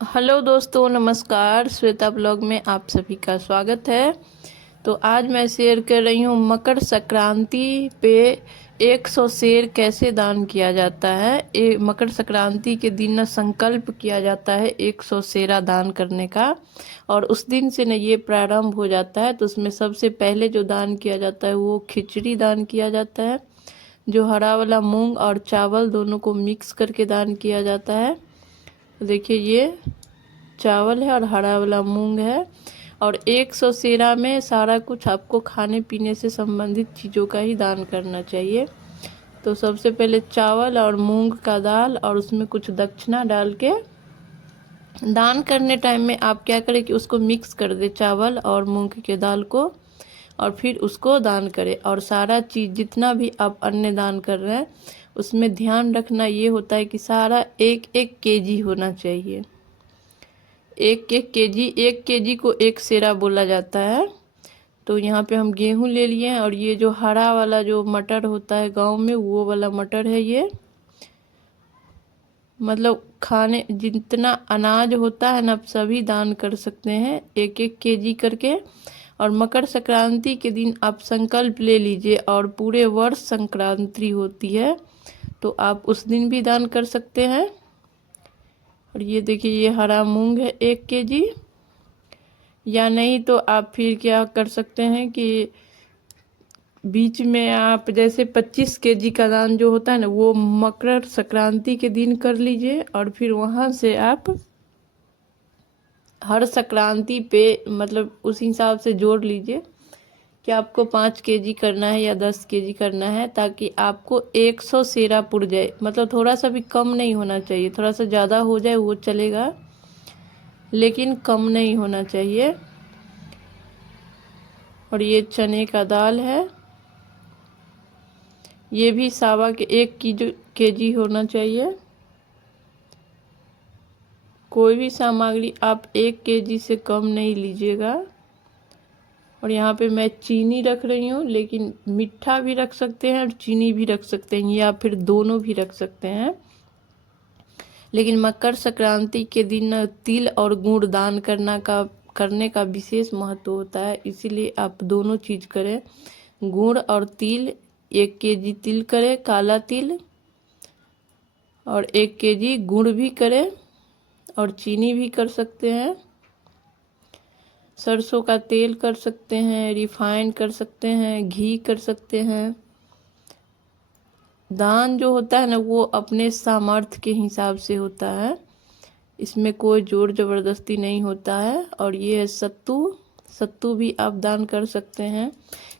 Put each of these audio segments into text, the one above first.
Hello दोस्तों, नमस्कार। Shweta blog में आप सभी का स्वागत है। तो आज मैं शेयर कर रही हूँ मकर संक्रांति पे 100 शेर कैसे दान किया जाता है। मकर संक्रांति के दिन ना संकल्प किया जाता है 100 शेरा दान करने का, और उस दिन से न ये प्रारंभ हो जाता है। तो उसमें सबसे पहले जो दान किया जाता है वो खिचड़ी दान किया जाता है, जो हरा वाला मूंग और चावल दोनों को मिक्स करके दान किया जाता है। देखिए, ये चावल है और हरा वाला मूंग है। और 100 सेरा में सारा कुछ आपको खाने पीने से संबंधित चीज़ों का ही दान करना चाहिए। तो सबसे पहले चावल और मूंग का दाल और उसमें कुछ दक्षिणा डाल के दान करने टाइम में आप क्या करें कि उसको मिक्स कर दे, चावल और मूंग के दाल को, और फिर उसको दान करें। और सारा चीज़ जितना भी आप अन्न दान कर रहे हैं उसमें ध्यान रखना ये होता है कि सारा 1-1 केजी होना चाहिए। 1-1 केजी, 1 केजी को 1 सेरा बोला जाता है। तो यहाँ पे हम गेहूं ले लिए हैं, और ये जो हरा वाला जो मटर होता है गांव में, वो वाला मटर है ये। मतलब खाने जितना अनाज होता है ना, आप सभी दान कर सकते हैं 1-1 केजी करके। और मकर संक्रांति के दिन आप संकल्प ले लीजिए, और पूरे वर्ष संक्रांति होती है तो आप उस दिन भी दान कर सकते हैं। और ये देखिए, ये हरा मूंग है 1 केजी। या नहीं तो आप फिर क्या कर सकते हैं कि बीच में आप जैसे 25 केजी का दान जो होता है ना, वो मकर संक्रांति के दिन कर लीजिए, और फिर वहाँ से आप हर संक्रांति पे मतलब उस हिसाब से जोड़ लीजिए कि आपको 5 केजी करना है या 10 केजी करना है, ताकि आपको 100 सेरा पुर जाए। मतलब थोड़ा सा भी कम नहीं होना चाहिए, थोड़ा सा ज़्यादा हो जाए वो चलेगा, लेकिन कम नहीं होना चाहिए। और ये चने का दाल है, ये भी सावा के 1 केजी होना चाहिए। कोई भी सामग्री आप 1 केजी से कम नहीं लीजिएगा। और यहाँ पे मैं चीनी रख रही हूँ, लेकिन मीठा भी रख सकते हैं और चीनी भी रख सकते हैं, या फिर दोनों भी रख सकते हैं। लेकिन मकर संक्रांति के दिन तिल और गुड़ दान करने का विशेष महत्व होता है, इसीलिए आप दोनों चीज़ करें। गुड़ और तिल, 1 केजी तिल करें, काला तिल, और 1 केजी गुड़ भी करें, और चीनी भी कर सकते हैं। सरसों का तेल कर सकते हैं, रिफाइंड कर सकते हैं, घी कर सकते हैं। दान जो होता है ना, वो अपने सामर्थ्य के हिसाब से होता है, इसमें कोई जोर ज़बरदस्ती नहीं होता है। और ये है सत्तू भी आप दान कर सकते हैं।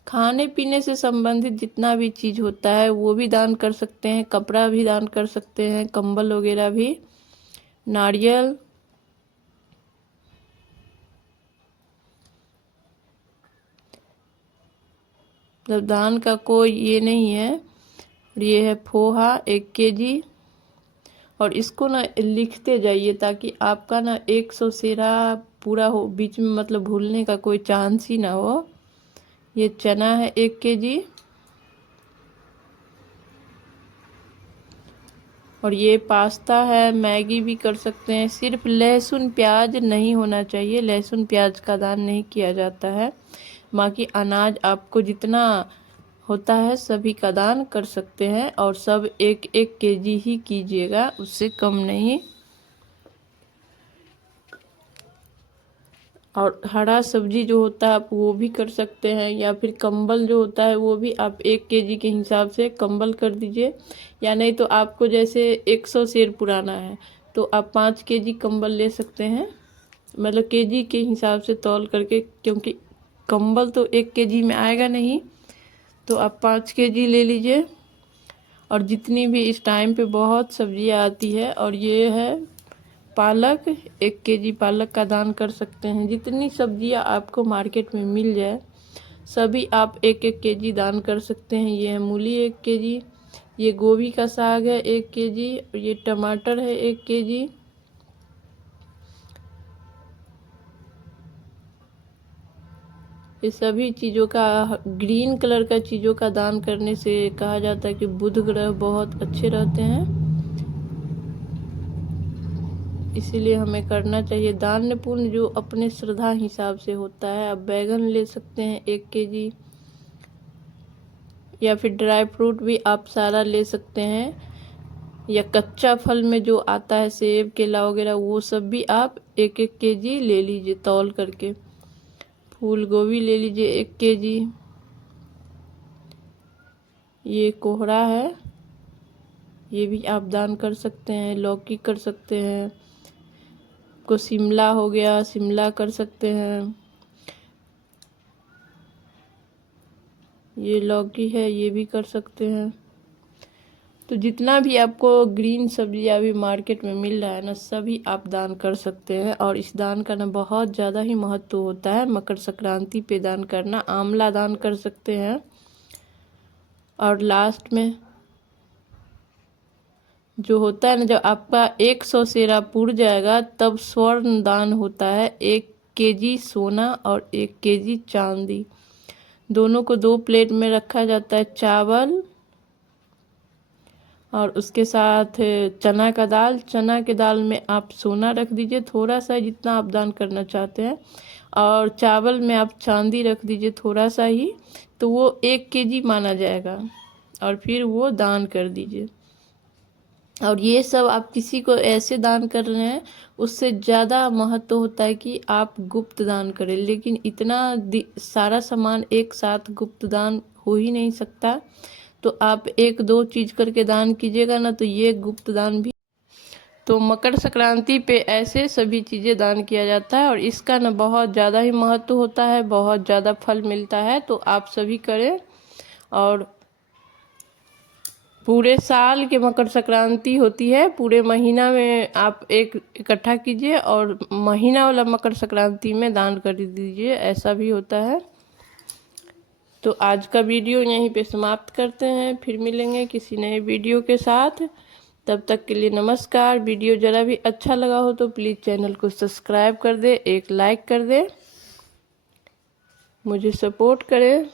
खाने पीने से संबंधित जितना भी चीज़ होता है वो भी दान कर सकते हैं। कपड़ा भी दान कर सकते हैं, कंबल वगैरह भी। नारियल, मतलब दान का कोई ये नहीं है। ये है पोहा 1 केजी। और इसको ना लिखते जाइए, ताकि आपका ना 100 सेरा पूरा हो, बीच में मतलब भूलने का कोई चांस ही ना हो। ये चना है 1 केजी। और ये पास्ता है, मैगी भी कर सकते हैं। सिर्फ लहसुन प्याज नहीं होना चाहिए, लहसुन प्याज का दान नहीं किया जाता है। बाकी अनाज आपको जितना होता है सभी का दान कर सकते हैं, और सब 1-1 केजी ही कीजिएगा, उससे कम नहीं। और हरा सब्जी जो होता है आप वो भी कर सकते हैं, या फिर कंबल जो होता है वो भी आप 1 केजी के हिसाब से कंबल कर दीजिए। या नहीं तो आपको जैसे 100 शेर पुराना है तो आप 5 केजी कंबल ले सकते हैं, मतलब केजी के हिसाब से तौल करके, क्योंकि कंबल तो 1 केजी में आएगा नहीं, तो आप 5 केजी ले लीजिए। और जितनी भी इस टाइम पे बहुत सब्जियां आती है, और ये है पालक, 1 केजी पालक का दान कर सकते हैं। जितनी सब्जियां आपको मार्केट में मिल जाए सभी आप 1-1 केजी दान कर सकते हैं। ये है मूली 1 केजी, ये गोभी का साग है 1 केजी, और ये टमाटर है 1 केजी। ये सभी चीज़ों का, ग्रीन कलर का चीज़ों का दान करने से कहा जाता है कि बुध ग्रह बहुत अच्छे रहते हैं। इसीलिए हमें करना चाहिए दान पुण्य जो अपने श्रद्धा हिसाब से होता है। आप बैगन ले सकते हैं 1 केजी, या फिर ड्राई फ्रूट भी आप सारा ले सकते हैं, या कच्चा फल में जो आता है सेब केला वगैरह वो सब भी आप 1-1 केजी ले लीजिए तौल करके। फूल गोभी ले लीजिए 1 केजी। ये कोहरा है, ये भी आप दान कर सकते हैं। लौकी कर सकते हैं, को शिमला हो गया, शिमला कर सकते हैं। ये लौकी है, ये भी कर सकते हैं। तो जितना भी आपको ग्रीन सब्जी अभी मार्केट में मिल रहा है ना, सभी आप दान कर सकते हैं। और इस दान का ना बहुत ज़्यादा ही महत्व होता है। मकर संक्रांति पे दान करना, आंवला दान कर सकते हैं। और लास्ट में जो होता है ना, जब आपका 100 सेरा पुर जाएगा तब स्वर्ण दान होता है। 1 केजी सोना और 1 केजी चांदी, दोनों को 2 प्लेट में रखा जाता है। चावल और उसके साथ चना का दाल। चना के दाल में आप सोना रख दीजिए थोड़ा सा, जितना आप दान करना चाहते हैं, और चावल में आप चांदी रख दीजिए थोड़ा सा ही, तो वो 1 केजी माना जाएगा। और फिर वो दान कर दीजिए। और ये सब आप किसी को ऐसे दान कर रहे हैं, उससे ज़्यादा महत्व होता है कि आप गुप्त दान करें। लेकिन इतना सारा सामान एक साथ गुप्त दान हो ही नहीं सकता। तो आप 1-2 चीज़ करके दान कीजिएगा ना, तो ये गुप्त दान भी। तो मकर संक्रांति पे ऐसे सभी चीज़ें दान किया जाता है, और इसका ना बहुत ज़्यादा ही महत्व होता है, बहुत ज़्यादा फल मिलता है। तो आप सभी करें। और पूरे साल के मकर संक्रांति होती है, पूरे महीना में आप एक इकट्ठा कीजिए और महीना वाला मकर संक्रांति में दान कर दीजिए, ऐसा भी होता है। तो आज का वीडियो यहीं पे समाप्त करते हैं, फिर मिलेंगे किसी नए वीडियो के साथ। तब तक के लिए नमस्कार। वीडियो ज़रा भी अच्छा लगा हो तो प्लीज़ चैनल को सब्सक्राइब कर दे, एक लाइक कर दे, मुझे सपोर्ट करें।